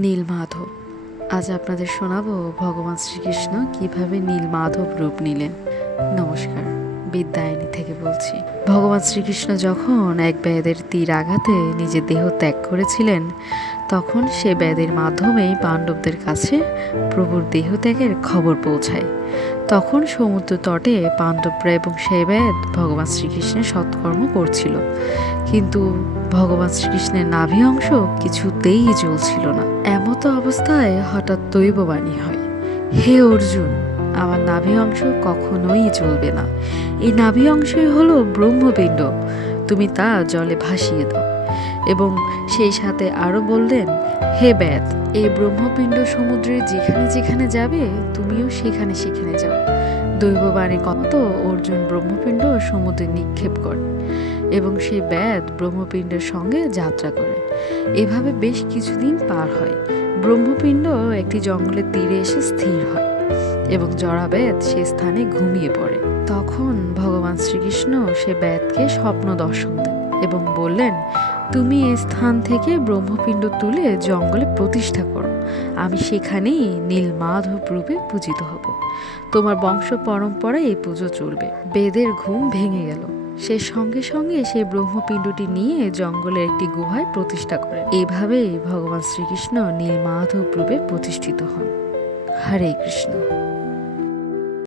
নীলমাধব। আজ আপনাদের শোনাবো ভগবান শ্রীকৃষ্ণ কিভাবে নীলমাধব রূপ নিলেন। নমস্কার, বিদ্যায়নী থেকে বলছি। ভগবান শ্রীকৃষ্ণ যখন এক ব্যাধের তীর আঘাতে নিজের দেহ ত্যাগ করেছিলেন, তখন সে ব্যাধের মাধ্যমেই পাণ্ডবদের কাছে প্রভুর দেহত্যাগের খবর পৌঁছায়। তখন সমুদ্র তটে পাণ্ডবরা এবং সে ব্যাধ ভগবান শ্রীকৃষ্ণের সৎকর্ম করছিল, কিন্তু ভগবান শ্রীকৃষ্ণের নাভি অংশ কিছুতেই জ্বলছিল না। এমতো অবস্থায় হঠাৎ দৈববাণী হয়, হে অর্জুন, আমার নাভি অংশ কখনোই জ্বলবে না। এই নাভি অংশই হলো ব্রহ্মপিণ্ড, তুমি তা জলে ভাসিয়ে দাও। এবং সেই সাথে আরও বললেন, হে ব্যাধ, এই ব্রহ্মপিণ্ড সমুদ্রের যেখানে যেখানে যাবে তুমিও সেখানে সেখানে যাও। দৈববাণীর মতো অর্জুন ব্রহ্মপিণ্ড সমুদ্রে নিক্ষেপ করে এবং সেই ব্যাধ ব্রহ্মপিণ্ডের সঙ্গে যাত্রা করে। এভাবে বেশ কিছুদিন পার হয়। ব্রহ্মপিণ্ড একটি জঙ্গলের তীরে এসে স্থির হয় এবং জরাব্যাধ সে স্থানে ঘুমিয়ে পড়ে। তখন ভগবান শ্রীকৃষ্ণ সে ব্যাধকে স্বপ্ন দর্শন দেন এবং বললেন, তুমি এই স্থান থেকে ব্রহ্মপিণ্ড তুলে জঙ্গলে প্রতিষ্ঠা করো, আমি সেখানেই নীলমাধব রূপে পূজিত হব। তোমার বংশ পরম্পরায় এই পুজো চলবে। বেদের ঘুম ভেঙে গেল। সে সঙ্গে সঙ্গে সেই ব্রহ্মপিণ্ডটি নিয়ে জঙ্গলের একটি গুহায় প্রতিষ্ঠা করেন। এভাবেই ভগবান শ্রীকৃষ্ণ নীলমাধব রূপে প্রতিষ্ঠিত হন। হরে কৃষ্ণ।